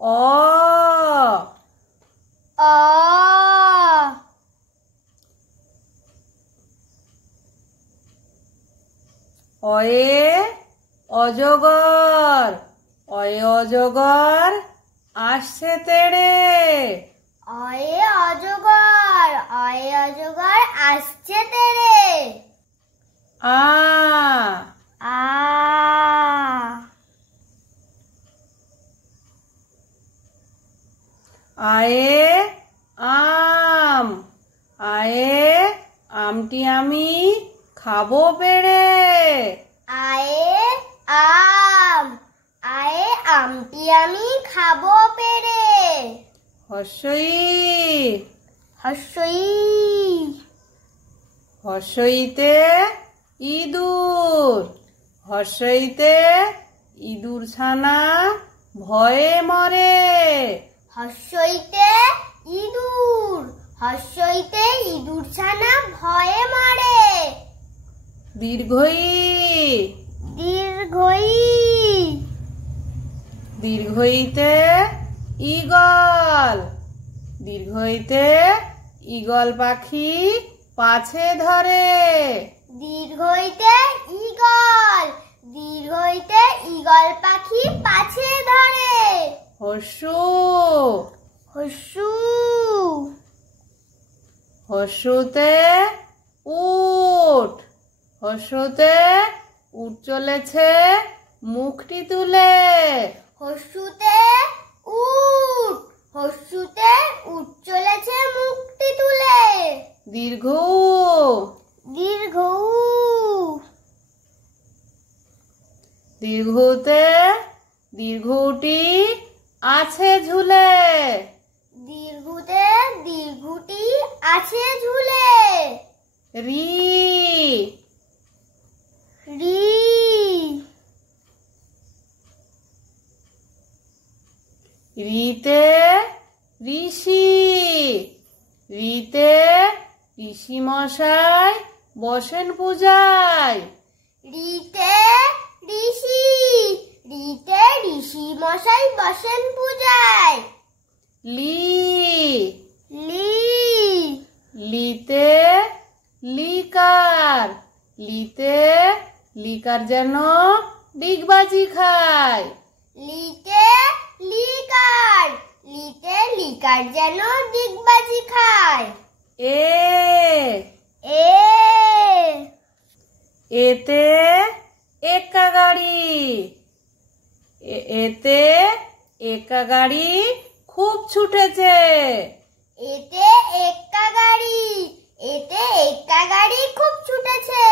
অ অ অয়ে অজগর অয়ে অজগর আসছে তেড়ে অয়ে অজগর আসছে তেড়ে আ আ আয়ে আম আয়ে আমটি আমি খাবো পেড়ে আয়ে আমটি আমি খাবো পেড়ে হর্ষই হর্ষই হর্ষইতে ইঁদুর হর্ষইতে ইঁদুর ছানা ভয়ে মরে হর্ষইতে ইঁদুর ছানা ভয়ে মরে দীর্ঘই দীর্ঘই দীর্ঘইতে ঈগল দীর্ঘইতে ঈগল পাখি পাছে ধরে দীর্ঘইতে ঈগল পাখি পাছে ধরে হর্ষু হর্ষু হর্ষুতে উট হর্ষুতে উট চলেছে মুখটি তুলে হর্ষুতে উট চলেছে মুখটি তুলে দীর্ঘ দীর্ঘতে দীর্ঘটি আছে ঝুলে দীর্ঘটি আছে ঝুলে রি রিতে ঋষি রিতে ঋষি মশাই বসেন পূজায় রিতে ঋষি মশাই বসেন পূজায় লিতে লিকার লিকার যেন ডিগবাজি খায় লিতে লিকার যেন ডিগবাজি খায় এতে একা গাড়ি এতে একা গাড়ি খুব ছুটেছে এতে একা গাড়ি খুব ছুটেছে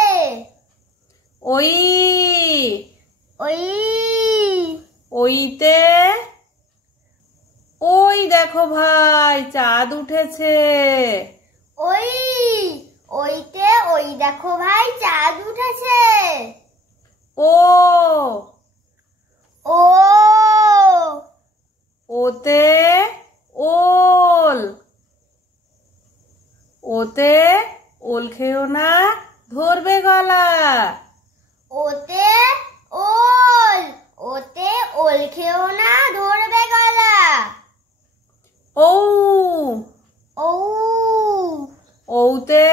ওইতে ওই দেখো ভাই চাঁদ উঠেছে ওই দেখো ভাই চাঁদ উঠেছে ওতে ওল ওতে ওল খেও না ধরবে গলা ওতে ওল খেও না ধরবে গলা ওতে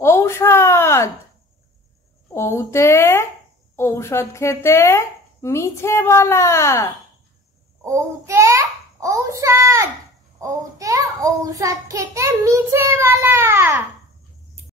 ঔষধ ওতে ঔষধ খেতে মিছে বলা ঔষধ খেতে